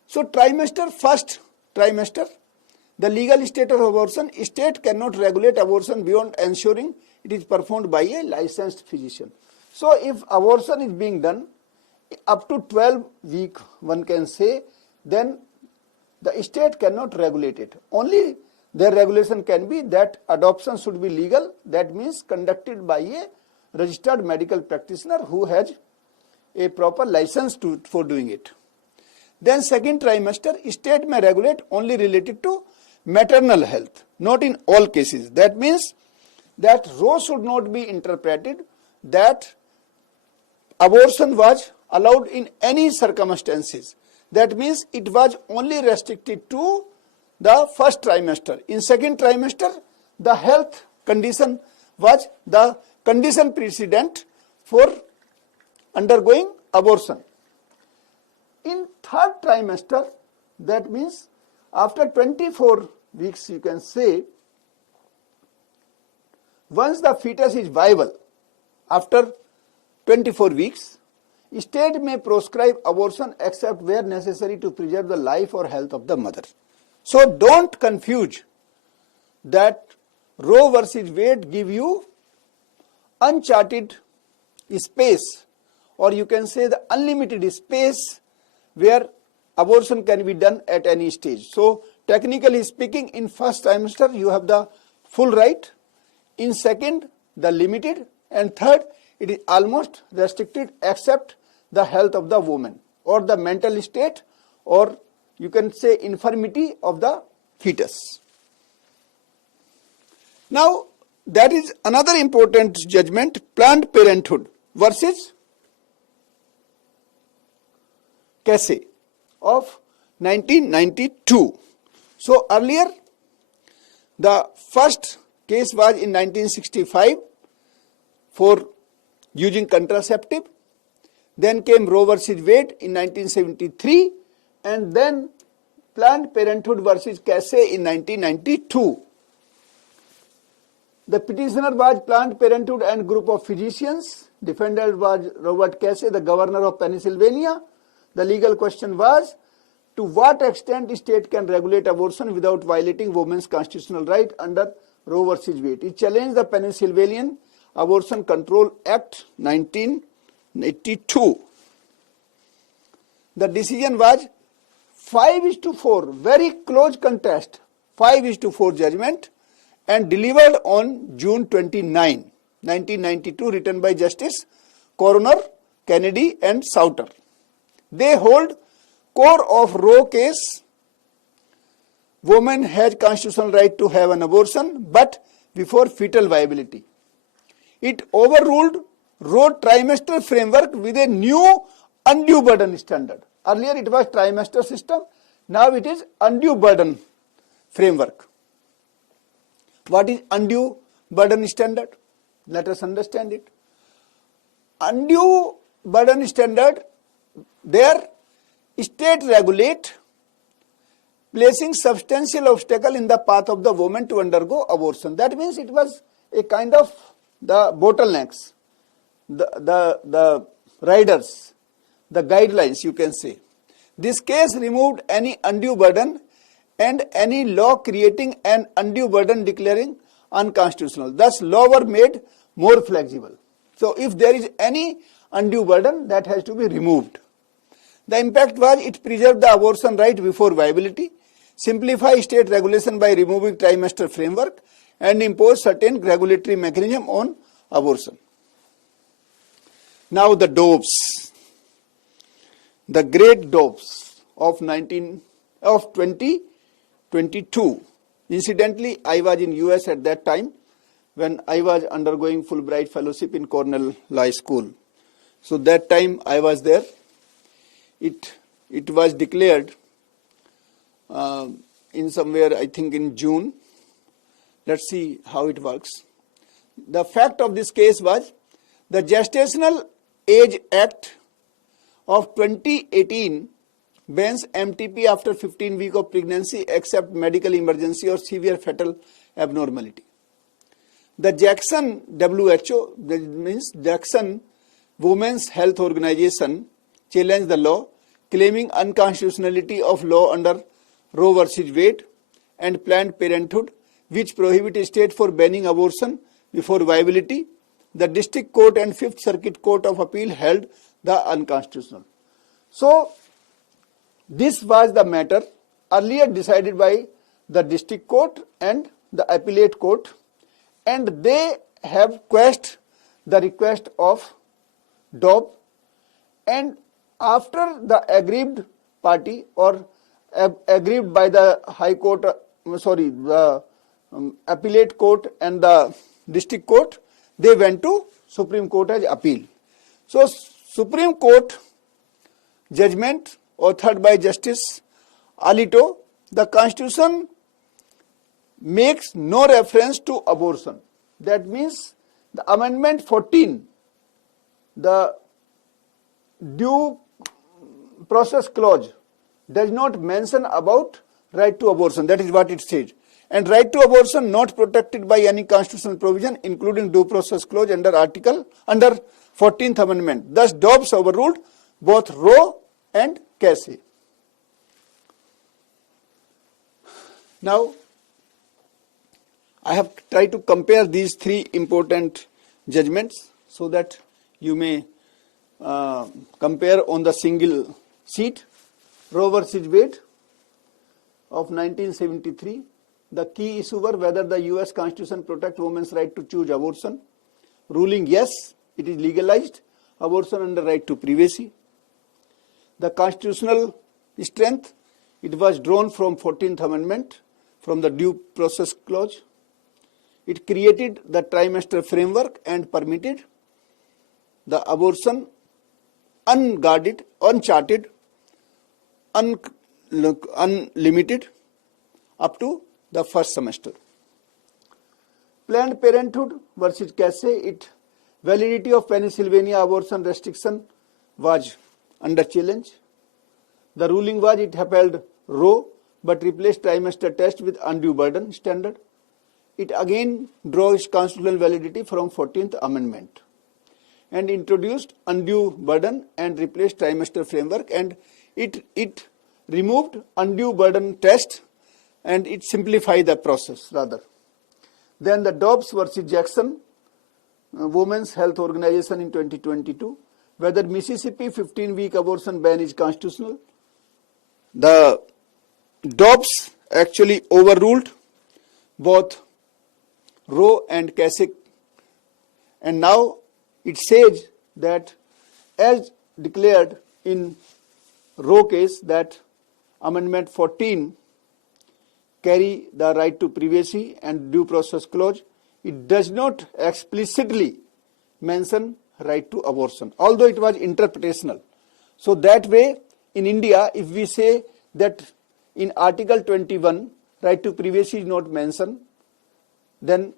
So trimester, first trimester, the legal state of abortion, state cannot regulate abortion beyond ensuring it is performed by a licensed physician. So if abortion is being done up to 12 weeks, one can say, then the state cannot regulate it. Only their regulation can be that adoption should be legal. That means conducted by a registered medical practitioner who has a proper license for doing it. Then second trimester, state may regulate only related to maternal health, not in all cases. That means that Roe should not be interpreted that abortion was allowed in any circumstances. That means it was only restricted to the first trimester. In second trimester, the health condition was the condition precedent for undergoing abortion. In third trimester, that means after 24 weeks, you can say, once the fetus is viable, after 24 weeks, state may prescribe abortion except where necessary to preserve the life or health of the mother. So don't confuse that Roe versus Wade give you uncharted space, or you can say the unlimited space where abortion can be done at any stage. So technically speaking, in first trimester you have the full right, in second the limited, and third it is almost restricted except the health of the woman or the mental state, or you can say infirmity of the fetus. Now that is another important judgment, Planned Parenthood versus Gksir of 1992. So earlier the first case was in 1965 for using contraceptive, then came Roe versus Wade in 1973, and then Planned Parenthood versus Gksir in 1992. The petitioner was Planned Parenthood and group of physicians. Defendant was Robert Gksir, the governor of Pennsylvania. The legal question was, to what extent state can regulate abortion without violating women's constitutional right under Roe versus Wade. It challenged the Pennsylvania Abortion Control Act 1982. The decision was 5-4, very close contest, 5-4 judgment, and delivered on June 29, 1992, written by Justice Coroner, Kennedy and Souter. They hold core of Roe case, woman has constitutional right to have an abortion, but before fetal viability. It overruled Roe trimester framework with a new undue burden standard. Earlier it was trimester system, now it is undue burden framework. What is undue burden standard? Let us understand it. undue burden standard, there state regulate, placing substantial obstacle in the path of the woman to undergo abortion. That means it was a kind of the bottlenecks, the riders, the guidelines you can say. This case removed any undue burden and any law creating an undue burden declaring unconstitutional. Thus, law were made more flexible. So, if there is any undue burden, that has to be removed. The impact was it preserved the abortion right before viability, simplify state regulation by removing trimester framework, and impose certain regulatory mechanism on abortion. Now the dopes, the great dopes of 2022. Incidentally, I was in US at that time when I was undergoing Fulbright fellowship in Cornell Law School. So that time I was there. It was declared in somewhere, I think in June. Let's see how it works. The fact of this case was the Gestational Age Act of 2018 bans MTP after 15 weeks of pregnancy except medical emergency or severe fetal abnormality. The Jackson WHO, that means Jackson Women's Health Organization, challenged the law, claiming unconstitutionality of law under Roe versus Wade and Planned Parenthood, which prohibit a state for banning abortion before viability. The District Court and Fifth Circuit Court of Appeal held the unconstitutional. So, this was the matter earlier decided by the District Court and the Appellate Court, and they have quashed the request of DOB, and after the aggrieved party or aggrieved by the High Court, the Appellate Court and the District Court, they went to Supreme Court as appeal. So, Supreme Court judgment authored by Justice Alito, the Constitution makes no reference to abortion. That means the Amendment 14, the due process clause, does not mention about right to abortion. That is what it says. And right to abortion not protected by any constitutional provision, including due process clause under 14th Amendment. Thus, Dobbs overruled both Roe and Casey. Now, I have tried to compare these three important judgments so that you may compare on the single sheet. Roe versus Wade of 1973. The key issue were whether the US Constitution protects women's right to choose abortion. Ruling yes, it is legalized abortion under right to privacy. The constitutional strength, it was drawn from 14th Amendment, from the due process clause. It created the trimester framework and permitted the abortion unguarded, uncharted, unlimited up to the first semester. Planned Parenthood versus Gksir, it validity of Pennsylvania abortion restriction was under challenge. The ruling was it upheld Roe but replaced trimester test with undue burden standard. It again draws constitutional validity from 14th Amendment and introduced undue burden and replaced trimester framework, and it removed undue burden test and it simplified the process rather. Then the Dobbs versus Jackson Women's Health Organization in 2022, whether Mississippi 15-week abortion ban is constitutional. The Dobbs actually overruled both Roe and Kasich, and now it says that as declared in Roe case that Amendment 14 carry the right to privacy and due process clause, it does not explicitly mention right to abortion, although it was interpretational. So that way in India, if we say that in Article 21 right to privacy is not mentioned, then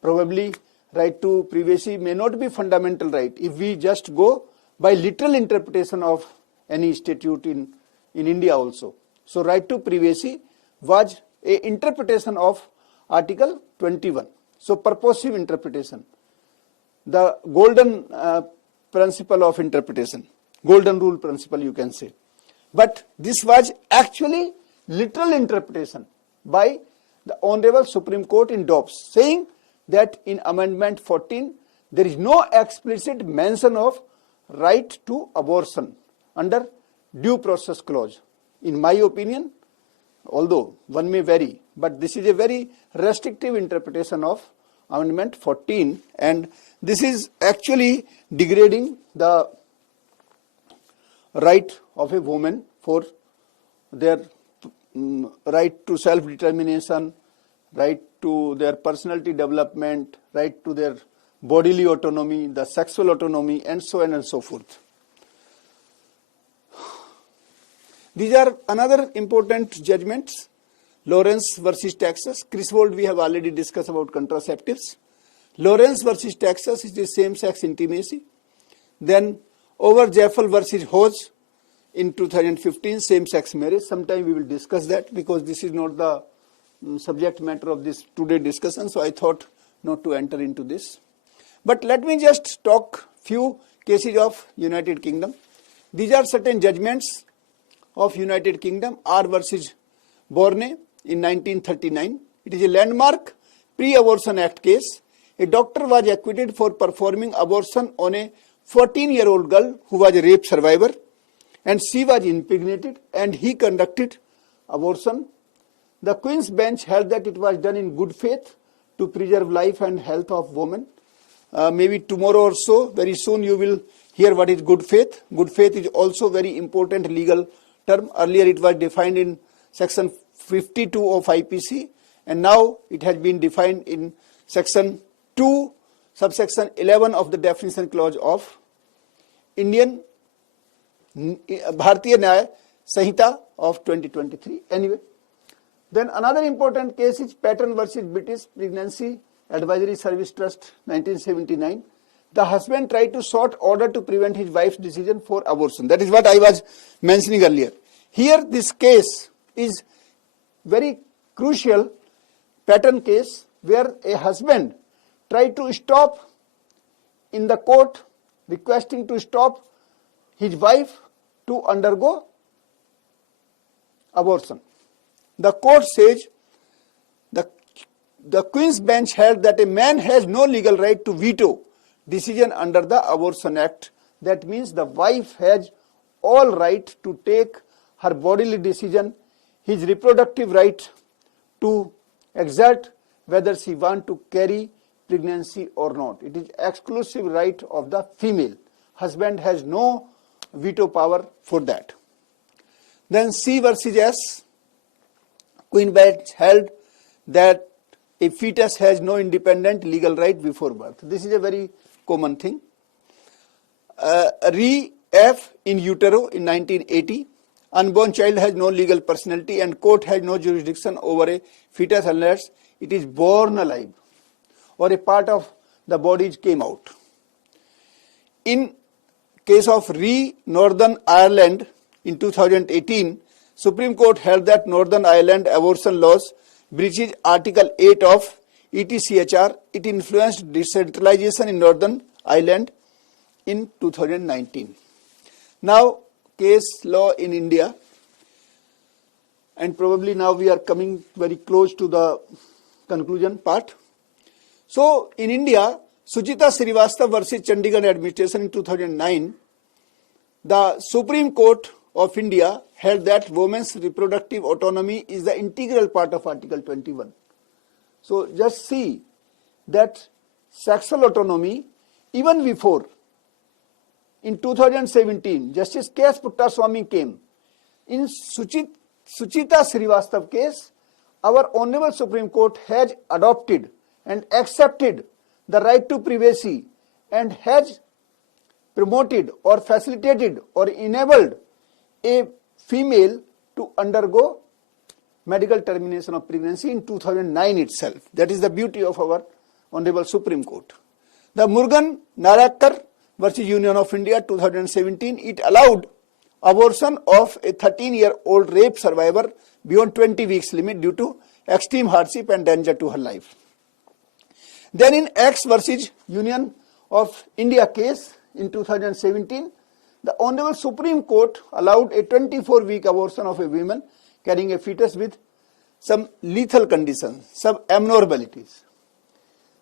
probably right to privacy may not be fundamental right if we just go by literal interpretation of any statute in India also. So right to privacy was a interpretation of Article 21. So purposive interpretation, the golden principle of interpretation, golden rule principle you can say. But this was actually literal interpretation by the Honorable Supreme Court in Dobbs, saying that in Amendment 14 there is no explicit mention of right to abortion under due process clause. In my opinion, although one may vary, but this is a very restrictive interpretation of Amendment 14, and this is actually degrading the right of a woman for their right to self-determination, right to their personality development, right to their bodily autonomy, the sexual autonomy, and so on and so forth. These are another important judgments. Lawrence versus Texas. Griswold we have already discussed about contraceptives. Lawrence versus Texas is the same-sex intimacy. Then over Jeffel versus Hodge in 2015, same-sex marriage. Sometime we will discuss that because this is not the subject matter of this today discussion, so I thought not to enter into this. But let me just talk few cases of United Kingdom. These are certain judgments of United Kingdom. R versus Borne in 1939. It is a landmark pre-abortion act case. A doctor was acquitted for performing abortion on a 14-year-old girl who was a rape survivor, and she was impregnated, and he conducted abortion. The Queen's Bench held that it was done in good faith to preserve life and health of women. Maybe tomorrow or so, very soon you will hear what is good faith. Good faith is also very important legal term. Earlier it was defined in section 52 of IPC, and now it has been defined in section 2, subsection 11 of the definition clause of Indian Bharatiya Nyaya Sanhita of 2023. Anyway, then another important case is Patton versus British Pregnancy Advisory Service Trust, 1979. The husband tried to sought order to prevent his wife's decision for abortion. That is what I was mentioning earlier. Here this case is very crucial, Patton case, where a husband tried to stop in the court, requesting to stop his wife to undergo abortion. The court says the Queen's Bench held that a man has no legal right to veto decision under the Abortion Act. That means the wife has all right to take her bodily decision, his reproductive right to exert whether she wants to carry pregnancy or not. It is exclusive right of the female. Husband has no veto power for that. Then C versus S, Queen Bench held that a fetus has no independent legal right before birth. This is a very common thing. Re F in utero in 1980, unborn child has no legal personality and court has no jurisdiction over a fetus unless it is born alive or a part of the body came out. In case of Re Northern Ireland in 2018, Supreme Court held that Northern Ireland abortion laws breaches Article 8 of ETCHR. It influenced decentralization in Northern Ireland in 2019. Now, case law in India, and probably now we are coming very close to the conclusion part. So, in India, Suchita Srivastava versus Chandigarh administration in 2009, the Supreme Court of India held that women's reproductive autonomy is the integral part of Article 21. So just see that sexual autonomy, even before, in 2017, Justice K.S. Puttaswamy came. In Suchita Srivastava case, our Honorable Supreme Court has adopted and accepted the right to privacy and has promoted or facilitated or enabled a female to undergo medical termination of pregnancy in 2009 itself. That is the beauty of our Honorable Supreme Court. The Murugan Narayakkar versus Union of India 2017, it allowed abortion of a 13-year-old rape survivor beyond 20 weeks limit due to extreme hardship and danger to her life. Then in X versus Union of India case in 2017, the Honorable Supreme Court allowed a 24-week abortion of a woman carrying a fetus with some lethal conditions, some abnormalities.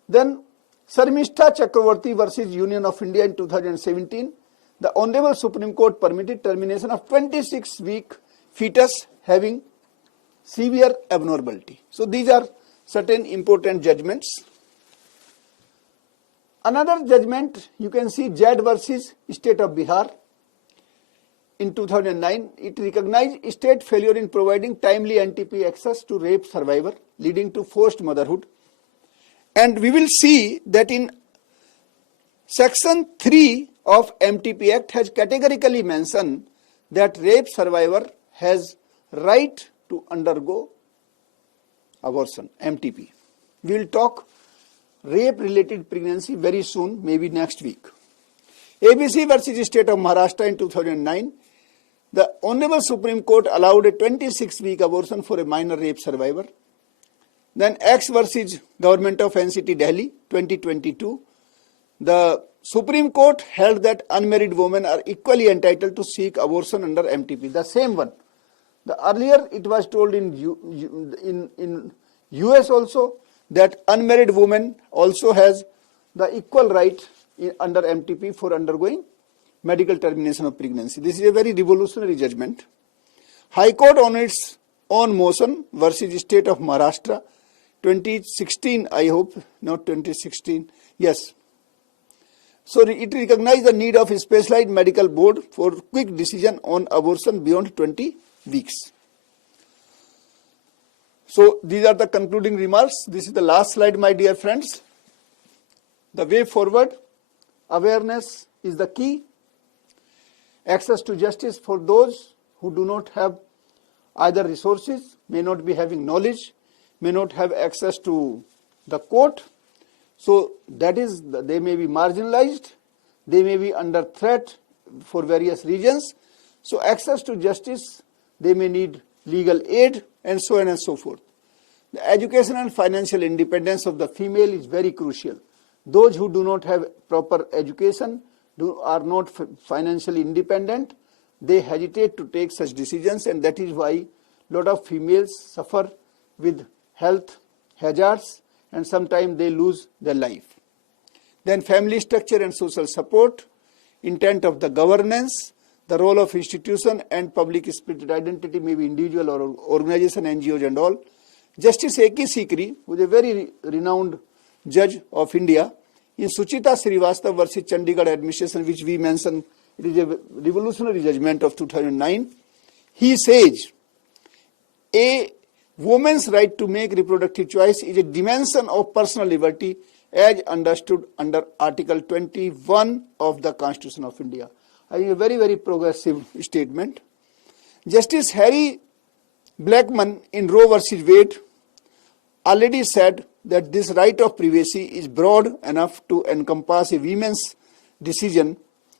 Then Sarmishta Chakravarti versus Union of India in 2017, the Honorable Supreme Court permitted termination of 26-week fetus having severe abnormality. So these are certain important judgments. Another judgment you can see, Z versus State of Bihar in 2009. It recognized state failure in providing timely NTP access to rape survivor, leading to forced motherhood. And we will see that in Section 3 of MTP Act has categorically mentioned that rape survivor has right to undergo abortion, MTP. We will talk rape-related pregnancy very soon, maybe next week. ABC versus State of Maharashtra in 2009, the Honorable Supreme Court allowed a 26-week abortion for a minor rape survivor. Then X versus Government of NCT Delhi 2022, the Supreme Court held that unmarried women are equally entitled to seek abortion under MTP, the same one. The earlier it was told in US also that unmarried woman also has the equal right under MTP for undergoing medical termination of pregnancy. This is a very revolutionary judgment. High Court on its own motion versus State of Maharashtra 2016, I hope, not 2016, yes. So it recognized the need of a specialized medical board for quick decision on abortion beyond 20 weeks. So these are the concluding remarks. This is the last slide, my dear friends. The way forward, awareness is the key. Access to justice for those who do not have either resources, may not be having knowledge, may not have access to the court. So that is, they may be marginalized, they may be under threat for various reasons. So access to justice, they may need legal aid, and so on and so forth. The education and financial independence of the female is very crucial. Those who do not have proper education, are not financially independent, they hesitate to take such decisions, and that is why a lot of females suffer with health hazards and sometimes they lose their life. Then family structure and social support, intent of the governance, the role of institution and public spirited identity, may be individual or organization, NGOs and all. Justice A.K. Sikri, who is a very renowned judge of India, in Suchita Srivastava versus Chandigarh administration, which we mentioned, it is a revolutionary judgment of 2009. He says, a woman's right to make reproductive choice is a dimension of personal liberty as understood under Article 21 of the Constitution of India. I think a very, very progressive statement. Justice Harry Blackmun in Roe versus Wade already said that this right of privacy is broad enough to encompass a woman's decision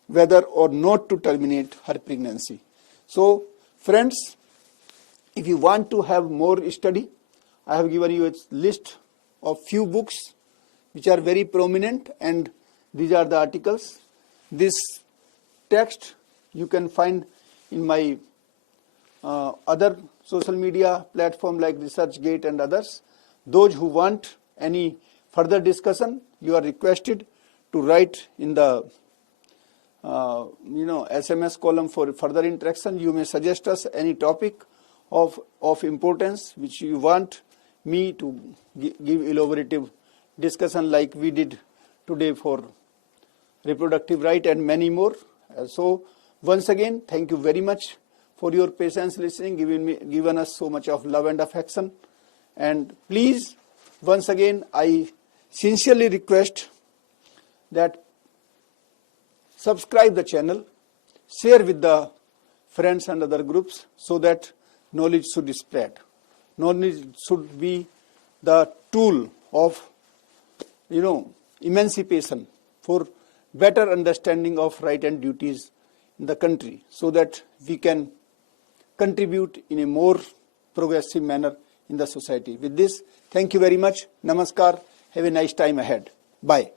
whether or not to terminate her pregnancy. So, friends, if you want to have more study, I have given you a list of few books which are very prominent, and these are the articles. This text you can find in my other social media platform like ResearchGate and others. Those who want any further discussion, you are requested to write in the SMS column for further interaction. You may suggest us any topic of importance which you want me to give elaborative discussion like we did today for reproductive right and many more. So once again, thank you very much for your patience listening, given us so much of love and affection. And please, once again, I sincerely request that subscribe the channel, share with the friends and other groups so that knowledge should spread. Knowledge should be the tool of, emancipation for better understanding of right and duties in the country, so that we can contribute in a more progressive manner in the society. With this, thank you very much. Namaskar. Have a nice time ahead. Bye.